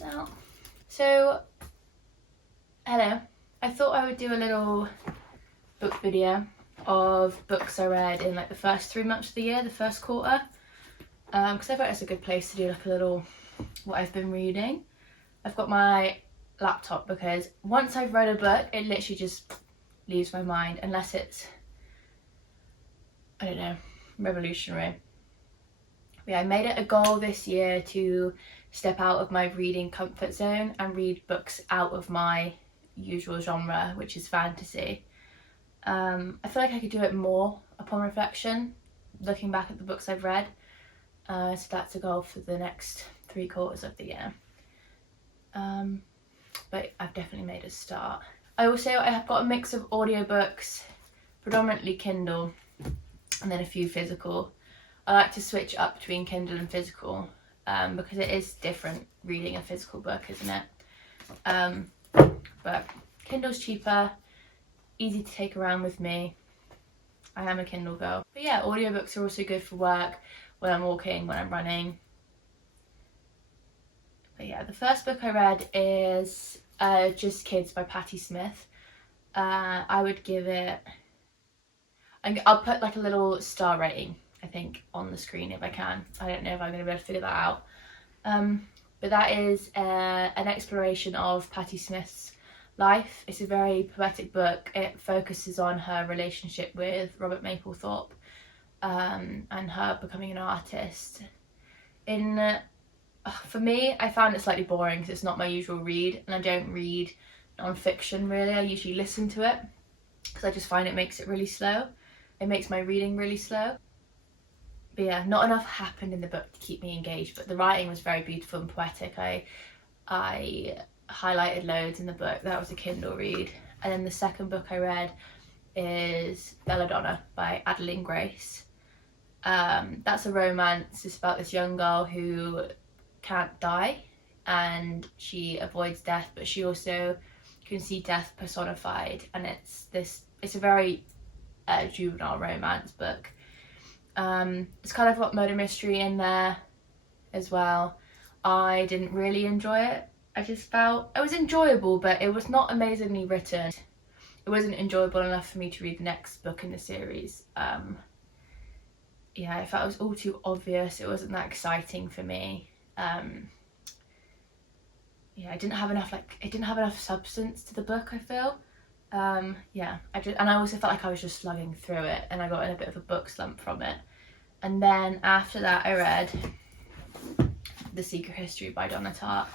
this out. So, hello. I thought I would do a little book video of books I read in like the first 3 months of the year, the first quarter. Because I thought it's a good place to do like a little what I've been reading. I've got my laptop because once I've read a book, it literally just leaves my mind unless it's, I don't know, revolutionary. But yeah, I made it a goal this year to step out of my reading comfort zone and read books out of my usual genre, which is fantasy. I feel like I could do it more upon reflection, looking back at the books I've read. So that's a goal for the next 3 quarters of the year. But I've definitely made a start. I also have got a mix of audiobooks, predominantly Kindle, and then a few physical. I like to switch up between Kindle and physical because it is different reading a physical book, isn't it? But Kindle's cheaper, easy to take around with me. I am a Kindle girl. But yeah, audiobooks are also good for work, when I'm walking, when I'm running. But yeah, the first book I read is Just Kids by Patti Smith. I would give it, I'll put like a little star rating, I think, on the screen if I can. I don't know if I'm going to be able to figure that out. But that is an exploration of Patti Smith's life. It's a very poetic book. It focuses on her relationship with Robert Mapplethorpe and her becoming an artist. For me, I found it slightly boring because it's not my usual read, and I don't read non-fiction really. I usually listen to it because I just find it makes it really slow. It makes my reading really slow. But yeah, not enough happened in the book to keep me engaged, but the writing was very beautiful and poetic. I highlighted loads in the book. That was a Kindle read. And then the second book I read is Belladonna by Adeline Grace. That's a romance. It's about this young girl who can't die and she avoids death, but she also can see death personified, and it's a very juvenile romance book. It's kind of got murder mystery in there as well. I didn't really enjoy it. I just felt it was enjoyable, but it was not amazingly written. It wasn't enjoyable enough for me to read the next book in the series. Yeah, I felt it was all too obvious. It wasn't that exciting for me. Yeah, it didn't have enough substance to the book, I feel. Yeah, and I also felt like I was just slugging through it, and I got in a bit of a book slump from it. And then after that I read The Secret History by Donna Tartt.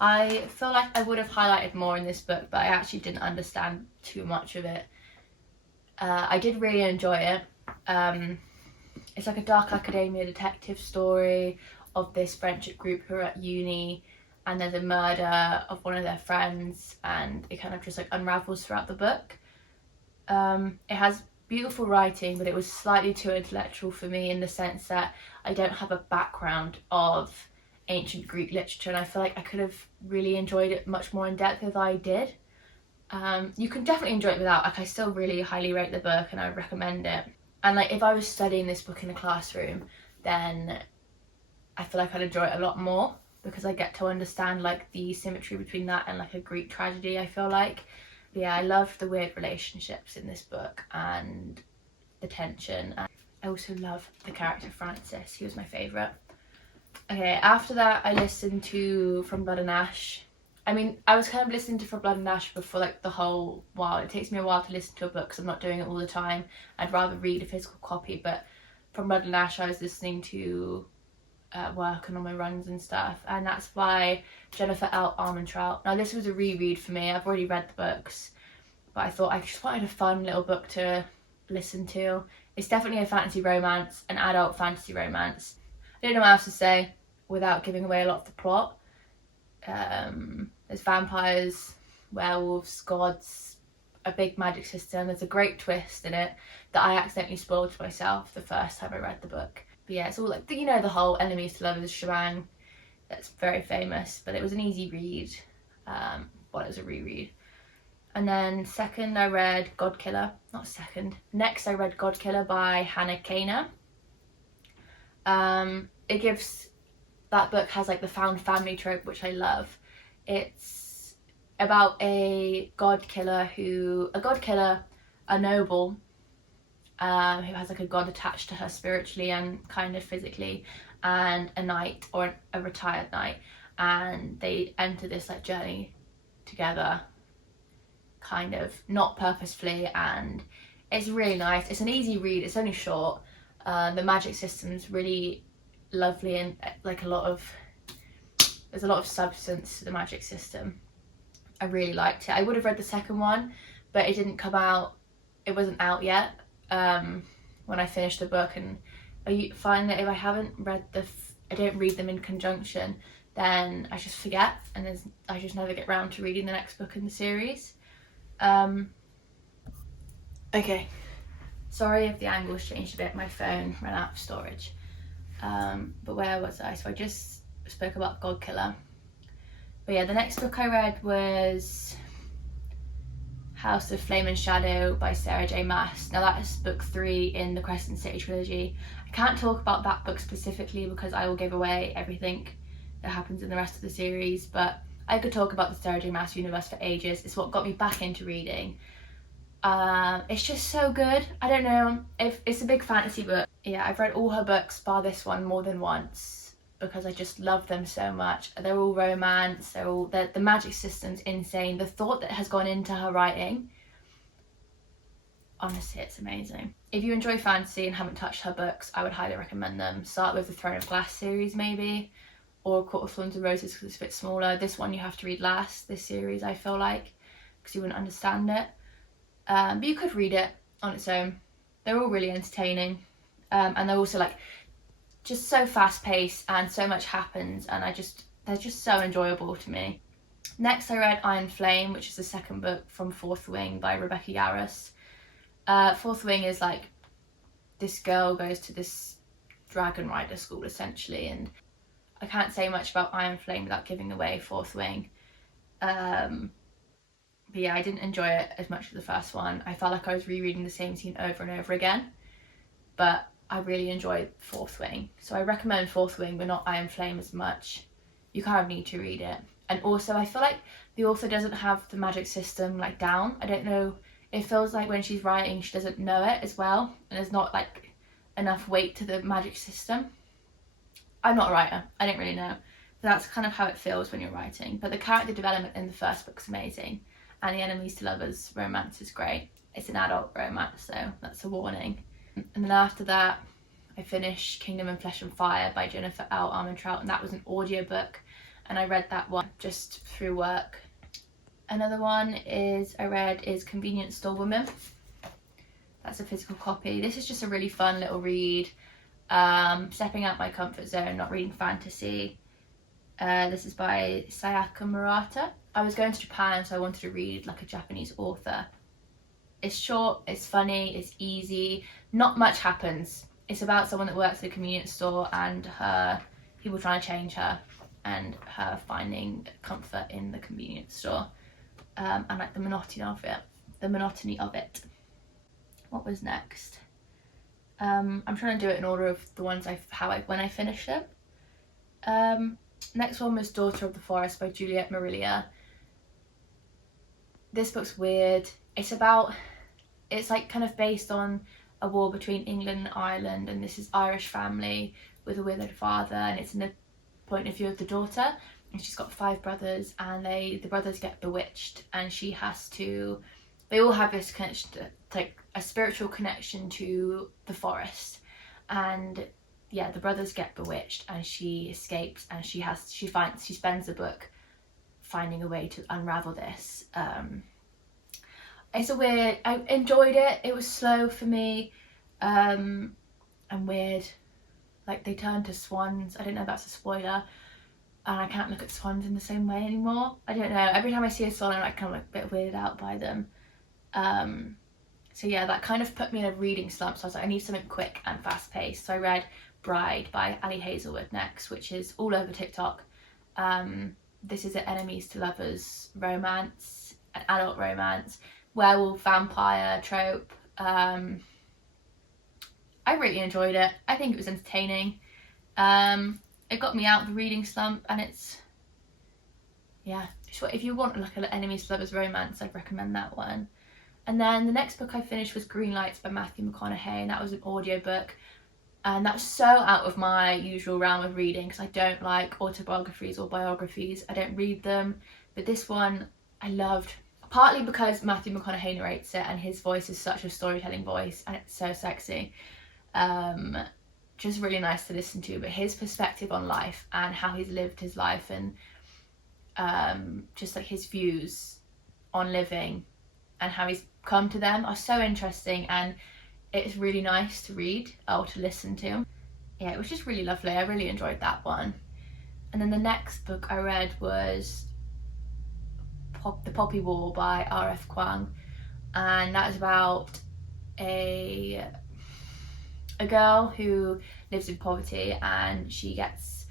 I feel like I would have highlighted more in this book, but I actually didn't understand too much of it. I did really enjoy it. It's like a dark academia detective story of this friendship group who are at uni, and there's a murder of one of their friends, and it kind of just like unravels throughout the book. It has beautiful writing, but it was slightly too intellectual for me in the sense that I don't have a background of ancient Greek literature, and I feel like I could have really enjoyed it much more in depth if I did. You can definitely enjoy it without. Like, I still really highly rate the book and I would recommend it. And like, if I was studying this book in a classroom, then I feel like I'd enjoy it a lot more because I get to understand like the symmetry between that and like a Greek tragedy, I feel like. But yeah, I loved the weird relationships in this book and the tension. And I also love the character Francis. He was my favourite. Okay, after that I listened to From Blood and Ash. I mean, I was kind of listening to From Blood and Ash before like the whole while. It takes me a while to listen to a book because I'm not doing it all the time. I'd rather read a physical copy, but From Blood and Ash I was listening to at work and on my runs and stuff, and that's by Jennifer L. Armentrout. Now this was a reread for me. I've already read the books, but I thought I just wanted a fun little book to listen to. It's definitely a fantasy romance, an adult fantasy romance. I don't know what else to say without giving away a lot of the plot. There's vampires, werewolves, gods, a big magic system. There's a great twist in it that I accidentally spoiled for myself the first time I read the book. But yeah, it's all like, you know, the whole enemies to lovers shebang that's very famous, but it was an easy read. Well, it was a reread. And then second I read Godkiller. Not second. Next I read Godkiller by Hannah Kaner. That book has like the found family trope, which I love. It's about a noble, who has like a god attached to her spiritually and kind of physically, and a knight, or a retired knight, and they enter this like journey together, kind of not purposefully, and it's really nice. It's an easy read, it's only short. The magic system's really lovely, and like there's a lot of substance to the magic system. I really liked it. I would have read the second one, but it didn't come out, it wasn't out yet when I finished the book. And I find that if I don't read them in conjunction, then I just forget, and I just never get round to reading the next book in the series. Okay, sorry if the angle's changed a bit, my phone ran out of storage. But where was I? So I just spoke about God Killer. But yeah, the next book I read was House of Flame and Shadow by Sarah J Maas. Now that is book 3 in the Crescent City trilogy. I can't talk about that book specifically because I will give away everything that happens in the rest of the series, but I could talk about the Sarah J Maas universe for ages. It's what got me back into reading. It's just so good. I don't know if it's a big fantasy book. Yeah, I've read all her books bar this one more than once because I just love them so much. They're all romance. The magic system's insane. The thought that has gone into her writing, honestly, it's amazing. If you enjoy fantasy and haven't touched her books, I would highly recommend them. Start with the Throne of Glass series maybe, or Court of Thorns and Roses because it's a bit smaller. This one you have to read last, this series, I feel like, because you wouldn't understand it. But you could read it on its own. They're all really entertaining, and they're also like just so fast paced and so much happens, and they're just so enjoyable to me. Next I read Iron Flame, which is the second book from Fourth Wing by Rebecca Yarros. Fourth Wing is like this girl goes to this dragon rider school essentially, and I can't say much about Iron Flame without giving away Fourth Wing. But yeah, I didn't enjoy it as much as the first one. I felt like I was rereading the same scene over and over again, but I really enjoyed Fourth Wing. So I recommend Fourth Wing, but not Iron Flame as much. You kind of need to read it. And also, I feel like the author doesn't have the magic system like down. I don't know, it feels like when she's writing, she doesn't know it as well, and there's not like enough weight to the magic system. I'm not a writer, I don't really know. But that's kind of how it feels when you're writing. But the character development in the first book's amazing. And the enemies to lovers romance is great. It's an adult romance, so that's a warning. And then after that, I finished Kingdom and Flesh and Fire by Jennifer L. Armentrout, and that was an audiobook, and I read that one just through work. Another one I read is Convenience Store Woman. That's a physical copy. This is just a really fun little read. Stepping out my comfort zone, not reading fantasy. This is by Sayaka Murata. I was going to Japan, so I wanted to read like a Japanese author. It's short, it's funny, it's easy, not much happens. It's about someone that works at a convenience store and people trying to change her, and her finding comfort in the convenience store, and like the monotony of it. What was next? I'm trying to do it in order of the ones when I finished them. Next one was Daughter of the Forest by Juliet Marillier. This book's weird. It's like kind of based on a war between England and Ireland, and this is Irish family with a widowed father, and it's in the point of view of the daughter, and she's got 5 brothers, and the brothers get bewitched, and they all have this connection to, like a spiritual connection to the forest, and yeah, the brothers get bewitched, and she escapes, and she spends the book finding a way to unravel this. I enjoyed it. It was slow for me, and weird. Like they turn to swans. I don't know if that's a spoiler, and I can't look at swans in the same way anymore. I don't know. Every time I see a swan, I'm like kind of like a bit weirded out by them. So yeah, that kind of put me in a reading slump. So I was like, I need something quick and fast paced. So I read Bride by Ali Hazelwood next, which is all over TikTok. This is an enemies to lovers romance, an adult romance, werewolf vampire trope. I really enjoyed it. I think it was entertaining. It got me out of the reading slump, and yeah, if you want like an enemies to lovers romance, I'd recommend that one. And then the next book I finished was Green Lights by Matthew McConaughey, and that was an audiobook. And that's so out of my usual realm of reading because I don't like autobiographies or biographies. I don't read them. But this one I loved, partly because Matthew McConaughey narrates it and his voice is such a storytelling voice and it's so sexy. Just really nice to listen to. But his perspective on life and how he's lived his life and just like his views on living and how he's come to them are so interesting, and it's really nice to read or to listen to. Yeah, it was just really lovely. I really enjoyed that one. And then the next book I read was The Poppy War by R.F. Kuang, and that is about a girl who lives in poverty, and she gets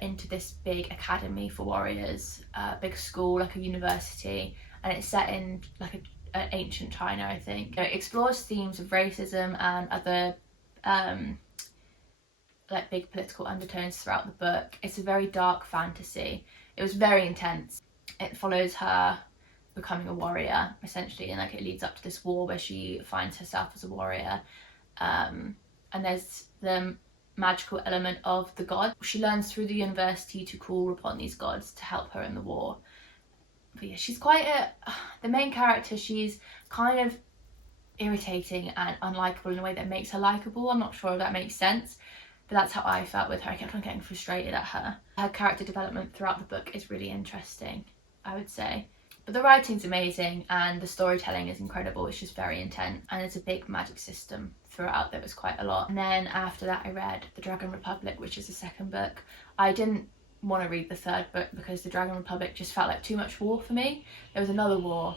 into this big academy for warriors, a big school, like a university, and it's set in like an ancient China, I think. It explores themes of racism and other like big political undertones throughout the book. It's a very dark fantasy. It was very intense. It follows her becoming a warrior essentially, and like it leads up to this war where she finds herself as a warrior. And there's the magical element of the gods. She learns through the university to call upon these gods to help her in the war. But yeah, she's quite the main character, she's kind of irritating and unlikable in a way that makes her likable. I'm not sure if that makes sense, but that's how I felt with her. I kept on getting frustrated at her. Her character development throughout the book is really interesting, I would say. But the writing's amazing and the storytelling is incredible. It's just very intense, and there's a big magic system throughout that was quite a lot. And then after that I read The Dragon Republic, which is the second book. I didn't want to read the third book because The Dragon Republic just felt like too much war for me. There was another war.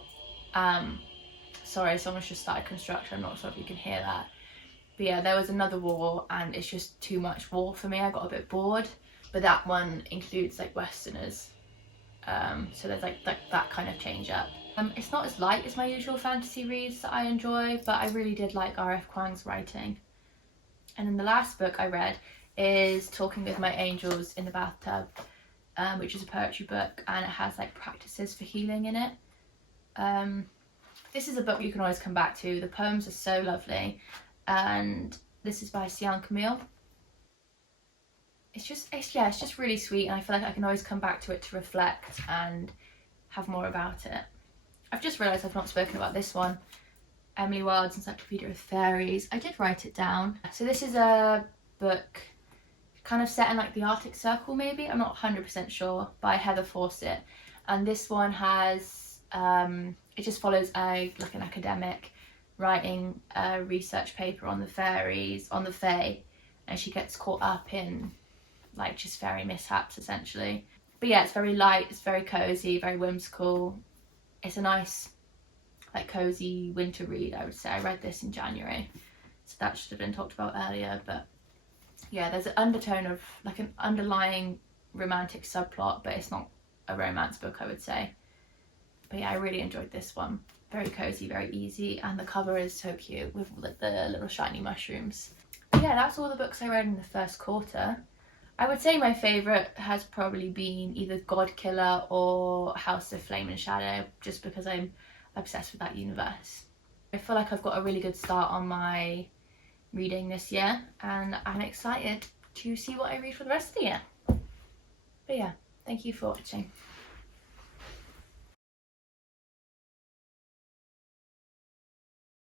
Sorry, someone's just started construction. I'm not sure if you can hear that. But yeah, there was another war and it's just too much war for me. I got a bit bored. But that one includes like Westerners. So there's like that kind of change up. It's not as light as my usual fantasy reads that I enjoy, but I really did like R.F. Kuang's writing. And then the last book I read is Talking with My Angels in the Bathtub, which is a poetry book, and it has like practices for healing in it. This is a book you can always come back to. The poems are so lovely, and this is by Sian Camille. It's just really sweet, and I feel like I can always come back to it to reflect and have more about it. I've just realised I've not spoken about this one, Emily Wilde's Encyclopedia of Fairies. I did write it down. So this is a book kind of set in like the Arctic Circle maybe, I'm not 100% sure, by Heather Fawcett. And this one has, it just follows an academic writing a research paper on the fairies, on the Fae, and she gets caught up in like just fairy mishaps essentially. But yeah, it's very light, it's very cozy, very whimsical. It's a nice like cozy winter read, I would say. I read this in January, so that should have been talked about earlier. But yeah, there's an undertone of like an underlying romantic subplot, but it's not a romance book, I would say. But yeah, I really enjoyed this one. Very cozy, very easy, and the cover is so cute with the little shiny mushrooms. But yeah, that's all the books I read in the first quarter. I would say my favourite has probably been either God Killer or House of Flame and Shadow, just because I'm obsessed with that universe. I feel like I've got a really good start on my reading this year, and I'm excited to see what I read for the rest of the year. But yeah, thank you for watching.